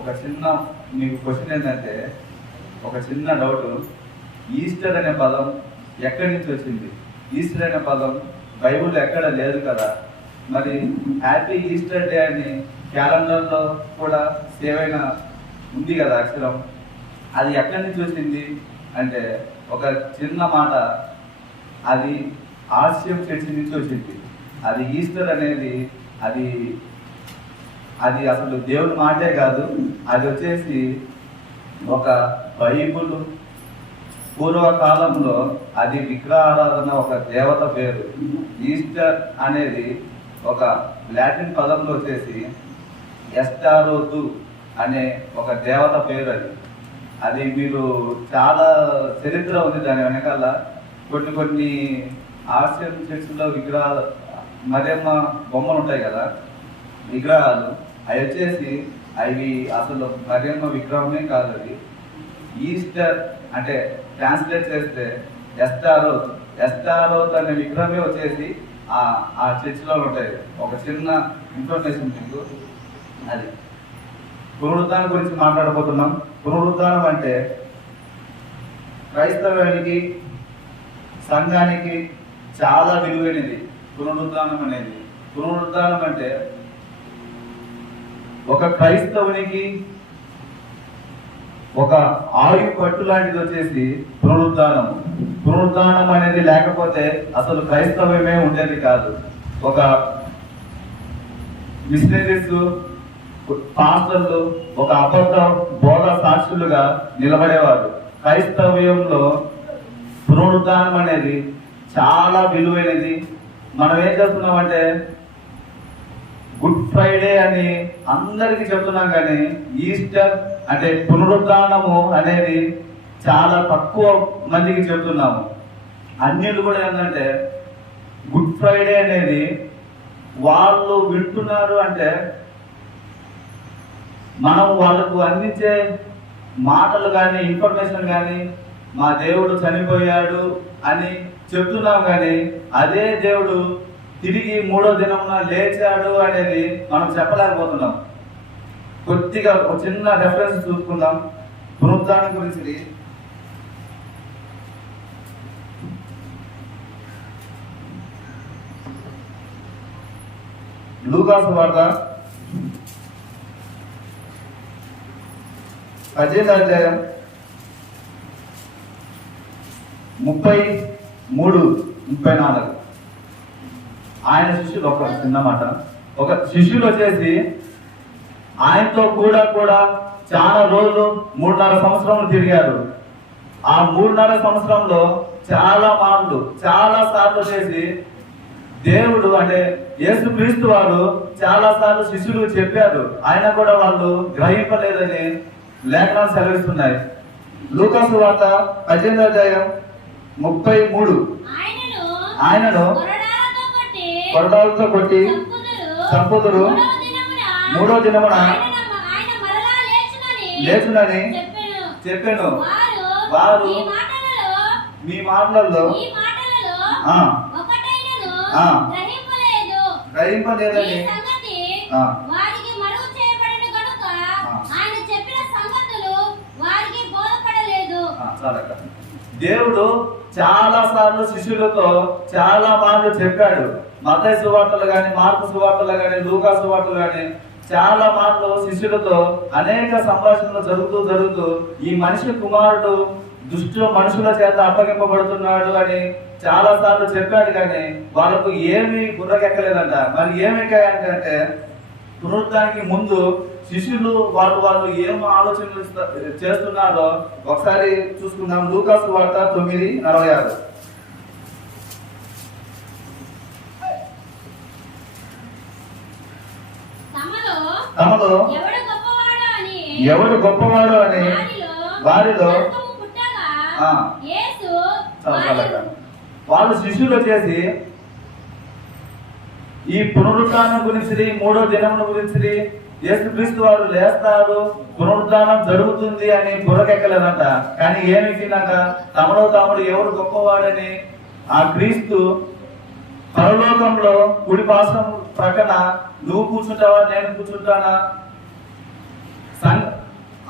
ఒక చిన్న మీకు క్వశ్చన్ ఏంటంటే, ఒక చిన్న డౌట్. ఈస్టర్ అనే పదం ఎక్కడి నుంచి వచ్చింది? ఈస్టర్ అనే పదం బైబుల్లో ఎక్కడ లేదు కదా. మరి హ్యాపీ ఈస్టర్ డే అని క్యాలెండర్లో కూడా సేవ్ అయిన ఉంది కదా అక్షరం. అది ఎక్కడి నుంచి వచ్చింది అంటే ఒక చిన్న మాట, అది ఆర్సిఎం చర్చి నుంచి వచ్చింది. అది ఈస్టర్ అనేది అది అది అసలు దేవుని మాటే కాదు. అది వచ్చేసి ఒక బైబుల్ పూర్వకాలంలో అది విగ్రహారాధన ఒక దేవత పేరు. ఈస్టర్ అనేది ఒక లాటిన్ పదంలో వచ్చేసి ఎస్టారోతు అనే ఒక దేవత పేరు. అది మీరు చాలా చరిత్ర ఉంది దాని వెనకాల. కొన్ని ఆర్సిఎం చర్చిలో విగ్రహాలు, మరియమ్మ బొమ్మలు ఉంటాయి కదా విగ్రహాలు, అవి వచ్చేసి అవి అసలు మరియమ్మ విగ్రహమే కాదు. అది ఈస్టర్ అంటే ట్రాన్స్లేట్ చేస్తే ఎస్టారోత్ అనే విగ్రహమే వచ్చేసి ఆ చర్చిలో ఉంటాయి. ఒక చిన్న ఇన్ఫర్మేషన్ మీకు. అది పునరుద్ధానం గురించి మాట్లాడబోతున్నాం. పునరుద్ధానం అంటే క్రైస్తవానికి, సంఘానికి చాలా విలువైనది పునరుద్ధానం అనేది. పునరుద్ధానం అంటే ఒక క్రైస్తవునికి ఒక ఆయు పట్టు లాంటిది వచ్చేసి పునరుద్ధానం. పునరుద్ధానం అనేది లేకపోతే అసలు క్రైస్తవమే ఉండేది కాదు. ఒక మిషనరీస్, పాస్టర్లు ఒక అబద్ధ బోధ సాక్షులుగా నిలబడేవారు. క్రైస్తవ్యంలో పునరుద్ధానం అనేది చాలా విలువైనది. మనం ఏం చేస్తున్నామంటే గుడ్ ఫ్రైడే అని అందరికీ చెప్తున్నాం, కానీ ఈస్టర్ అంటే పునరుద్ధానము అనేది చాలా తక్కువ మందికి చెప్తున్నాము. అన్యులు కూడా ఏంటంటే గుడ్ ఫ్రైడే అనేది వాళ్ళు వింటున్నారు అంటే మనం వాళ్ళకు అందించే మాటలు కానీ ఇన్ఫర్మేషన్ కానీ మా దేవుడు చనిపోయాడు అని చెప్తున్నాం, కానీ అదే దేవుడు తిరిగి 3వ దినమున లేచాడు అనేది మనం చెప్పలేకపోతున్నాం. కొద్దిగా ఒక చిన్న రెఫరెన్స్ చూసుకుందాం పునరుద్ధానం గురించి. లూకా సువార్త 18వ అధ్యాయం 33-34. ఆయన శిష్యులు, ఒక చిన్న మాట, ఒక శిష్యులు వచ్చేసి ఆయనతో కూడా చాలా రోజులు 3.5 సంవత్సరములు తిరిగారు. ఆ 3.5 సంవత్సరంలో చాలా సార్లు వచ్చేసి దేవుడు అంటే యేసుక్రీస్తు వారు చాలా సార్లు శిష్యులు చెప్పారు, అయినా కూడా వాళ్ళు గ్రహింపలేదని లేఖనాలు సెలవిస్తున్నాయి. లూకా సువార్త 18వ అధ్యాయం 33. ఆయనను కొరడాలతో కొట్టి చంపుదురు, 3వ దినమున లేచునని చెప్పాను. వారు మీ మాటలలో గ్రహింపలేదని దేవుడు చాలా సార్లు శిష్యులతో చాలా మాటలు చెప్పాడు. మత్తయి సువార్తలు కానీ, మార్కు సువార్తలు కానీ, లూకా సువార్తలు కానీ చాలా మాటలు శిష్యులతో అనేక సంభాషణలు జరుగుతూ ఈ మనిషి కుమారుడు దుష్ట మనుషుల చేత అప్పగింపబడుతున్నాడు అని చాలా సార్లు చెప్పాడు, కానీ వాళ్ళకు ఏమి బుర్రకెక్కలేదంట. మరి ఏమెక్కాయంటే పునరుద్ధానికి ముందు శిష్యులు వాళ్ళు ఏం ఆలోచనలు చేస్తున్నారో ఒకసారి చూసుకుందాం. లూకా సువార్త 9:46. తమలో ఎవడు గొప్పవాడు అని వారిలో వాళ్ళు శిష్యులు వచ్చేసి ఈ పునరుద్ధానం గురించి, 3వ దినముల గురించి, యేసుక్రీస్తు వారు లేస్తారు, పునరుద్ధానం జరుగుతుంది అని బుర్రకెక్కలేదంట. కానీ ఏమిటినాక తమలో ఎవరు గొప్పవాడని ఆ క్రీస్తు పరలోకంలో కుడి పార్శ్వం ప్రక్కన నువ్వు కూర్చుంటావా నేను కూర్చుంటానా,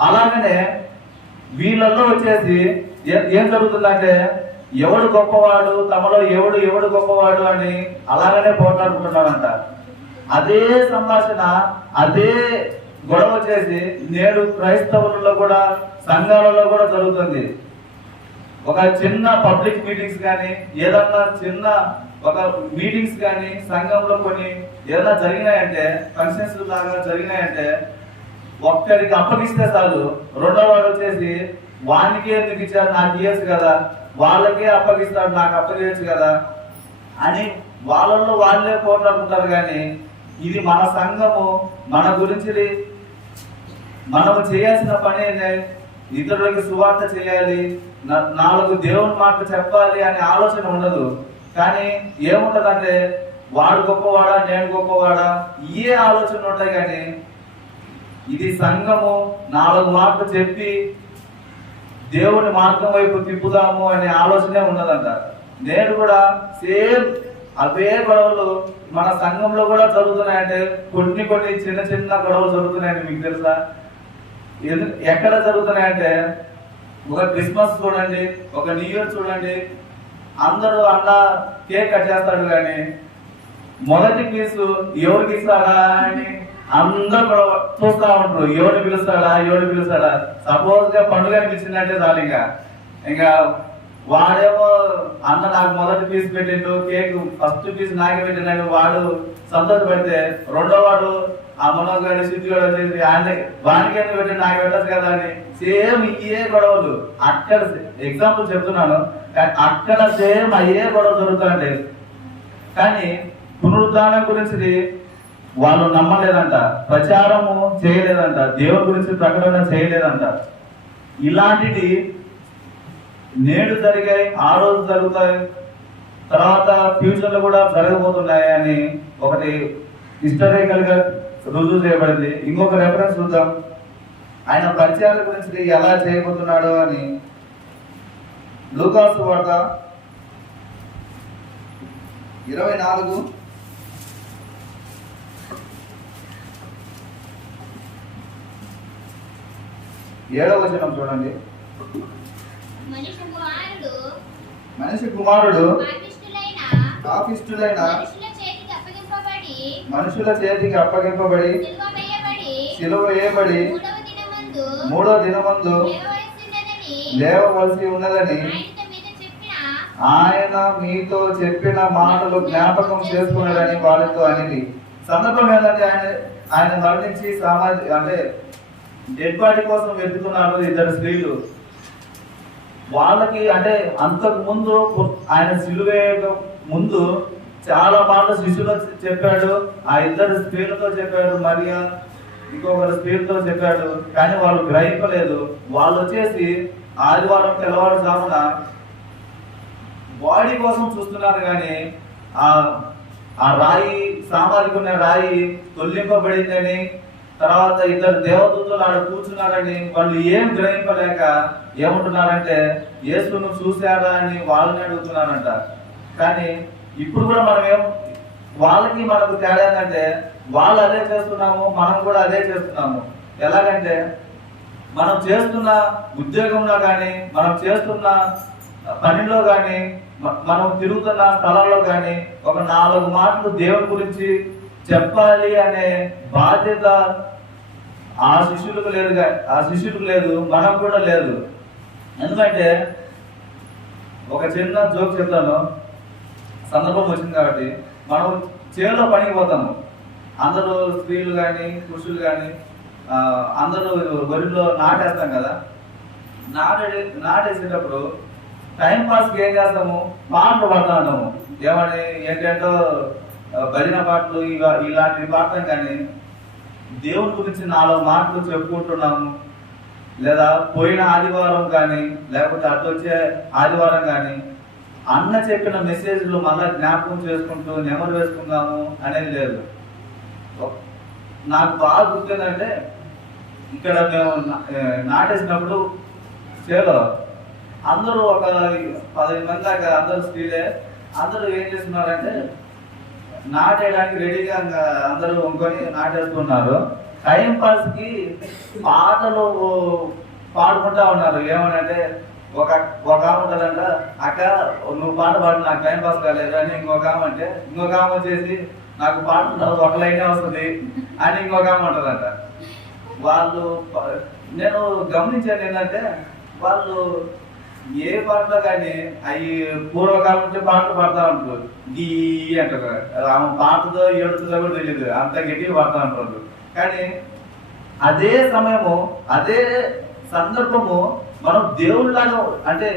అలాగనే వీళ్ళల్లో వచ్చేసి ఏం జరుగుతుందంటే ఎవడు గొప్పవాడు, తమలో ఎవడు గొప్పవాడు అని అలాగనే పోట్లాడుకుంటున్నారంట. అదే సంభాషణ, అదే గొడవ వచ్చేసి నేడు క్రైస్తవులలో కూడా, సంఘాలలో కూడా జరుగుతుంది. ఒక చిన్న పబ్లిక్ మీటింగ్స్ కానీ, ఏదన్నా చిన్న ఒక మీటింగ్స్ కానీ సంఘంలో కొన్ని ఏదైనా జరిగినాయంటే, ఫంక్షన్స్ లాగా జరిగినాయంటే ఒక్కరికి అప్పగిస్తే చాలు, రెండో వాడు వచ్చేసి వానికే ఎందుకు ఇచ్చారు, నాకు ఇయ్యచ్చు కదా, వాళ్ళకే అప్పగిస్తాడు, నాకు అప్పగించచ్చు కదా అని వాళ్ళల్లో వాళ్ళే పోట్లాడుకుంటారు. కానీ ఇది మన సంఘము, మన గురించి మనము చేయాల్సిన పని ఇతరులకి సువార్త చేయాలి, 4 దేవుని మాటలు చెప్పాలి అనే ఆలోచన ఉండదు. కానీ ఏముంటదంటే వాడు గొప్పవాడా, నేను గొప్పవాడా, ఏ ఆలోచన ఉంటాయి. కానీ ఇది సంఘము 4 మాటలు చెప్పి దేవుని మార్గం వైపు తిప్పుదాము అనే ఆలోచనే ఉన్నదంట. నేను కూడా సేమ్ అవే గొడవలు మన సంఘంలో కూడా జరుగుతున్నాయంటే, కొన్ని చిన్న చిన్న గొడవలు జరుగుతున్నాయండి. మీకు తెలుసా ఎక్కడ జరుగుతున్నాయంటే, ఒక క్రిస్మస్ చూడండి, ఒక న్యూ ఇయర్ చూడండి, అందరూ అన్న కేక్ కట్ చేస్తాడు, కానీ మొదటి పీసు ఎవరికి ఇస్తాడా అని అందరూ కూడా చూస్తా ఉంటారు. ఎవరిని పిలుస్తాడా. సపోజ్ గా పండుగ అనిపించిందంటే చాలు, ఇంకా వాడేమో అన్న నాకు మొదటి పీస్ పెట్టిండు, కేక్ ఫస్ట్ పీస్ నాకే పెట్టినాడు, వాడు సంతోషపడితే రెండో వాడు ఆ మనోగాడి సిద్ధిగాడు వచ్చేసి వానికి ఎందుకు పెట్టి నాకు పెట్టచ్చు కదా అని సేమ్ ఇయే గొడవలు. అక్కడ ఎగ్జాంపుల్ చెప్తున్నాను, అక్కడ సేమ్ అయ్యే గొడవ జరుగుతాయండి. కానీ పునరుద్ధానం గురించి వాళ్ళు నమ్మలేదంట, ప్రచారము చేయలేదంట, దేవుని గురించి ప్రకటన చేయలేదంట. ఇలాంటివి నేడు జరిగాయి, ఆ రోజు జరుగుతాయి, తర్వాత ఫ్యూచర్ లో కూడా జరగబోతున్నాయి అని ఒకటి హిస్టారికల్ గా రుజువు చేయబడింది. ఇంకొక రెఫరెన్స్ చూద్దాం, ఆయన పరిచయాల గురించి ఎలా చేయబోతున్నాడు అని. లూకా సువార్త 24 7వ వచనం చూడండి. మనిషి కుమారుడు పాపిష్ఠులైన మనుషుల చేతికి అప్పగింపబడి సిలువ వేయబడి 3వ దినమందు లేవవలసి ఉన్నదని ఆయన మీతో చెప్పిన మాటలు జ్ఞాపకం చేసుకున్నాడని వారితో అనేది. సందర్భం ఏంటంటే ఆయన మరణించి అంటే డెడ్ బాడీ కోసం వెతుకున్నారు 2 స్త్రీలు. వాళ్ళకి అంటే అంతకు ముందు ఆయన సిలువే ముందు చాలా మాటలు శిష్యులకు చెప్పాడు, ఆ 2 స్త్రీలతో చెప్పాడు, మరియా ఇంకొకరు స్త్రీలతో చెప్పాడు. కానీ వాళ్ళు గ్రహింపలేదు. వాళ్ళు వచ్చేసి ఆదివారం తెల్లవారుజామున బాడీ కోసం చూస్తున్నారు, కానీ ఆ రాయి సామాజికున్న రాయి తొలగింపబడిందని, తర్వాత 2 దేవదూతలు ఆడ కూర్చున్నారని వాళ్ళు ఏం గ్రహింపలేక ఏమంటున్నారంటే యేసును చూశారా అని వాళ్ళని అడుగుతున్నారంట. కానీ ఇప్పుడు కూడా మనం వాళ్ళకి మనకు తేడా ఏంటంటే, వాళ్ళు అదే చేస్తున్నాము, మనం కూడా అదే చేస్తున్నాము. ఎలాగంటే మనం చేస్తున్న ఉద్యోగంలో కానీ, మనం చేస్తున్న పనిలో కానీ, మనం తిరుగుతున్న స్థలంలో కానీ ఒక 4 మాటలు దేవుని గురించి చెప్పాలి అనే బాధ్యత ఆ శిష్యులకు లేదు, మనకు కూడా లేదు. ఎందుకంటే ఒక చిన్న జోక్ చెప్తాను, సందర్భం వచ్చింది కాబట్టి. మనం చేలో పనికి పోతాము, అందరూ స్త్రీలు కానీ పురుషులు కానీ అందరూ వరిలో నాటేస్తాం కదా. నాటేసేటప్పుడు టైం పాస్కి ఏం చేస్తాము, పాటలు పాడుతూ ఉంటాము. ఏమని ఏంటంటో భజన పాటలు ఇలాంటివి పాడతాం. కానీ దేవుని గురించి 4 మాటలు చెప్పుకుంటున్నాము, లేదా పోయిన ఆదివారం కానీ లేకపోతే అటు వచ్చే ఆదివారం కానీ అన్న చెప్పిన మెసేజ్లు మళ్ళా జ్ఞాపకం చేసుకుంటూ నెమరు వేసుకుందాము అనేది లేదు. నాకు బాగా గుర్తుందంటే, ఇక్కడ మేము నాటేసినప్పుడు చేలో అందరూ ఒక 15 మంది దాకా అందరూ స్త్రీలే. అందరూ ఏం చేస్తున్నారంటే నాటేయడానికి రెడీగా అందరూ వంకొని నాటేస్తున్నారు. టైం పాస్కి పాటలు పాడుకుంటా ఉన్నారు. ఏమనంటే ఒక ఆమె ఉంటుందంట, అక్క నువ్వు పాట పాడు నాకు టైం పాస్ కాలేదు అని ఇంకొక ఆమె అంటే, ఇంకొక ఆమె వచ్చేసి నాకు పాట ఒక లైనే వస్తుంది అని ఇంకొక ఆమె ఉంటుందంట. వాళ్ళు నేను గమనించాను ఏంటంటే వాళ్ళు ఏ పాటలో కానీ అవి పూర్వకాలం నుంచి పాటలు పాడుతూ ఉంటారు. గీ అంటారు, ఆమె పాటతో ఏడుతుందో కూడా తెలియదు, అంత గట్టిగా పాడుతూ ఉంటారు. కానీ అదే సమయము అదే సందర్భము మనం దేవుళ్ళలాగా అంటే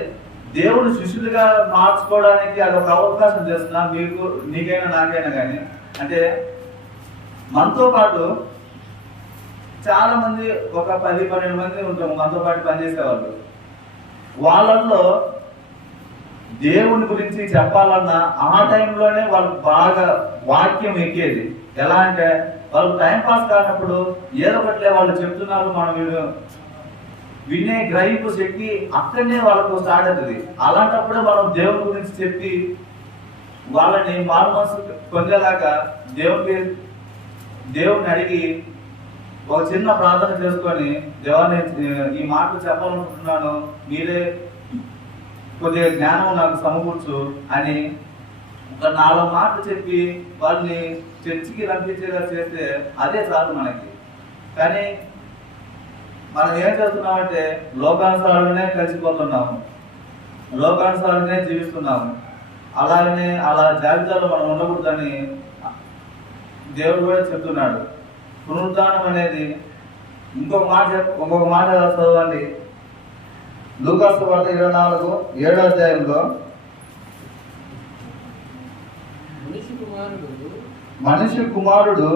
దేవుడు శిష్యులుగా మార్చుకోవడానికి అదొక అవకాశం చేస్తున్నా మీకు, నీకైనా నాకైనా. కానీ అంటే మనతో పాటు చాలా మంది ఒక 10-12 మంది ఉంటాము మనతో పాటు పనిచేసేవాళ్ళు. వాళ్ళల్లో దేవుని గురించి చెప్పాలన్నా ఆ టైంలోనే వాళ్ళకి బాగా వాక్యం ఎక్కేది. ఎలా అంటే వాళ్ళు టైం పాస్ కానప్పుడు ఏదో ఒకటిలే వాళ్ళు చెప్తున్నారు, మనం వినే గ్రహింపు శక్తి అక్కడనే వాళ్ళకు స్టార్ట్ అవుతుంది. అలాంటప్పుడే మనం దేవుని గురించి చెప్పి వాళ్ళని మారు మనసు పొందేలాగా దేవుని అడిగి ఒక చిన్న ప్రార్థన చేసుకొని, దేవాన్ని ఈ మాటలు చెప్పాలనుకుంటున్నాను, మీరే కొద్దిగా జ్ఞానం నాకు సమకూర్చు అని ఒక 4 మాటలు చెప్పి వాళ్ళని చర్చికి రంపించేలా చేస్తే అదే చాలు మనకి. కానీ మనం ఏం చేస్తున్నామంటే లోకానుసారంగానే కలిసిపోతున్నాము, లోకానుసారంగానే జీవిస్తున్నాము. అలాగనే అలా జాబితాలో మనం ఉండకూడదని దేవుడు కూడా చెప్తున్నాడు. పునరుద్ధానం అనేది ఇంకొక మాట చదవండి. లూకాసు వార్త 24:7 అధ్యాయంలో, మనిషి కుమారుడు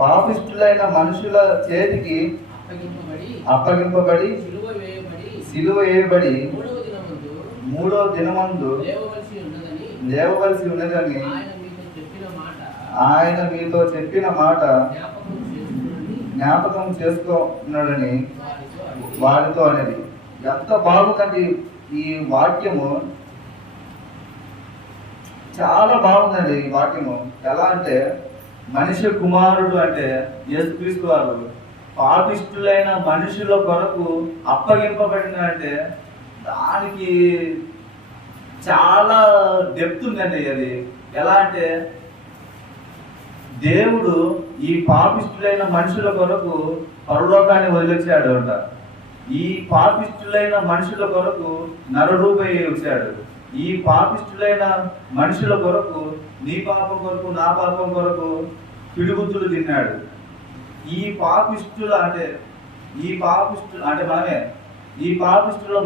పాపిష్టులైన మనుషుల చేతికి అప్పగింపబడి సిలువ వేయబడి 3వ దినమందు లేవవలసి ఉన్నదని ఆయన మీతో చెప్పిన మాట జ్ఞాపకం చేసుకున్నాడని వారితో అనేది. ఎంత బాగుందండి ఈ వాక్యము, చాలా బాగుందండి ఈ వాక్యము. ఎలా అంటే మనిషి కుమారుడు అంటే యేసుక్రీస్తు వారు పాపిష్టులైన మనుషుల కొరకు అప్పగింపబడిన అంటే దానికి చాలా డెప్త్ ఉందండి. అది ఎలా అంటే దేవుడు ఈ పాపిష్టులైన మనుషుల కొరకు పరలోకాన్ని వదిలించాడు అంట. ఈ పాపిష్టులైన మనుషుల కొరకు నరరూపై వచ్చాడు. ఈ పాపిష్టులైన మనుషుల కొరకు, నీ పాపం కొరకు నా పాపం కొరకు పిడుగుతులు తిన్నాడు. ఈ పాపిష్టుల అంటే మనమే ఈ పాపిష్టుల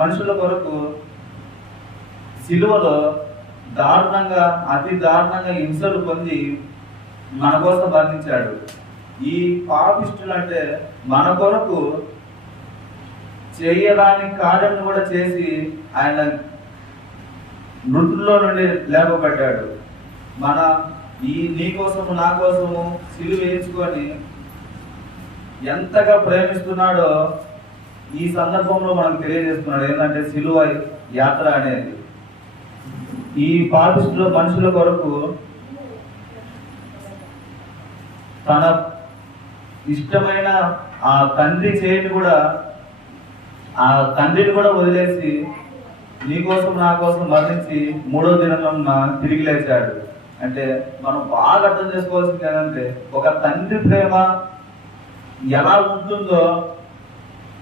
మనుషుల కొరకు సిలువలో దారుణంగా, అతి దారుణంగా హింసలు పొంది మన కోసం బంధించాడు. ఈ పాపిష్టులు అంటే మన కొరకు చేయరాని కార్యం కూడా చేసి ఆయన మృతుల్లో నుండి లేపబడ్డాడు. నీ కోసము నా కోసము సిలువ వేయించుకొని ఎంతగా ప్రేమిస్తున్నాడో ఈ సందర్భంలో మనకు తెలియజేస్తున్నాడు. ఏంటంటే సిలువ యాత్ర అనేది ఈ పాపిష్టుల మనుషుల కొరకు తన ఇష్టమైన ఆ తండ్రి చేయని కూడా, ఆ తండ్రిని కూడా వదిలేసి నీ కోసం నా కోసం మరణించి 3వ దినం తిరిగి లేచాడు. అంటే మనం బాగా అర్థం చేసుకోవాల్సింది ఏంటంటే ఒక తండ్రి ప్రేమ ఎలా ఉంటుందో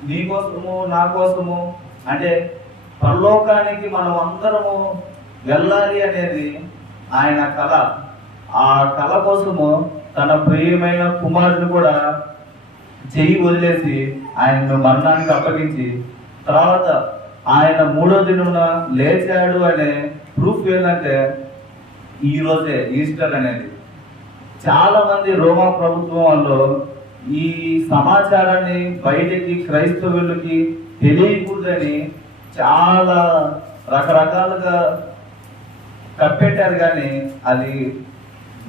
నీ కోసము నా కోసము, అంటే పరలోకానికి మనం అందరము వెళ్ళాలి అనేది ఆయన కళ. ఆ కళ కోసము తన ప్రియమైన కుమారుని కూడా చెయ్యి వదిలేసి ఆయన్ను మరణానికి అప్పగించి తర్వాత ఆయన 3వ దినమున లేచాడు అనే ప్రూఫ్ ఏంటంటే ఈ రోజే ఈస్టర్ అనేది. చాలా మంది రోమా ప్రభుత్వం వాళ్ళు ఈ సమాచారాన్ని బయటికి క్రైస్తవులకి తెలియకూడదని చాలా రకరకాలుగా కప్పెట్టారు. కానీ అది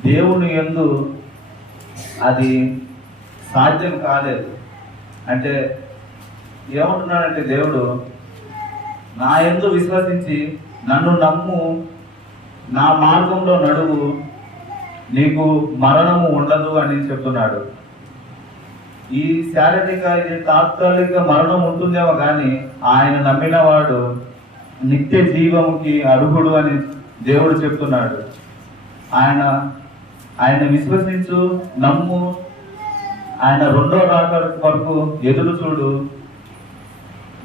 దేవుని యందు అది సాధ్యం కాలేదు. అంటే ఏమంటున్నాడంటే దేవుడు, నా యందు విశ్వసించి నన్ను నమ్ము, నా మార్గంలో నడువు, నీకు మరణము ఉండదు అని చెప్తున్నాడు. ఈ శారీరక ఇది తాత్కాలిక మరణం ఉంటుందేమో కానీ ఆయన నమ్మిన వాడు నిత్య జీవముకి అర్హుడు అని దేవుడు చెప్తున్నాడు. ఆయన విశ్వసించు, నమ్ము, ఆయన రెండో రాక వరకు ఎదురు చూడు,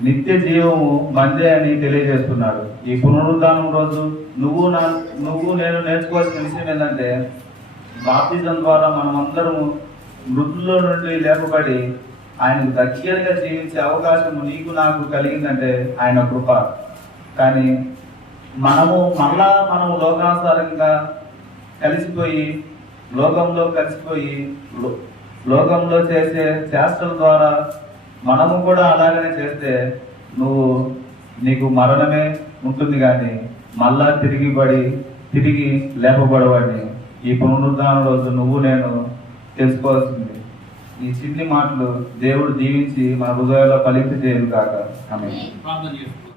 నిత్య జీవము మందే అని తెలియజేస్తున్నాడు. ఈ పునరుద్ధానం రోజు నువ్వు నేను నేర్చుకోవాల్సిన విషయం ఏంటంటే, బాప్తిజం ద్వారా మనమందరము మృతుల్లో నుండి లేపబడి ఆయనకు దగ్గరగా జీవించే అవకాశం నీకు నాకు కలిగిందంటే ఆయన కృప. కానీ మనము లోకానుసారంగా కలిసిపోయి లోకంలో చేసే చేష్టల ద్వారా మనము కూడా అలాగనే చేస్తే నీకు మరణమే ఉంటుంది కానీ మళ్ళా తిరిగి లేపబడవని ఈ పునరుద్ధానం రోజు నువ్వు నేను తెలుసుకోవాల్సింది. ఈ చిన్ని మాటలు దేవుడు దీవించి మన హృదయాల్లో ఫలింపజేయను కాక. ఆమేన్.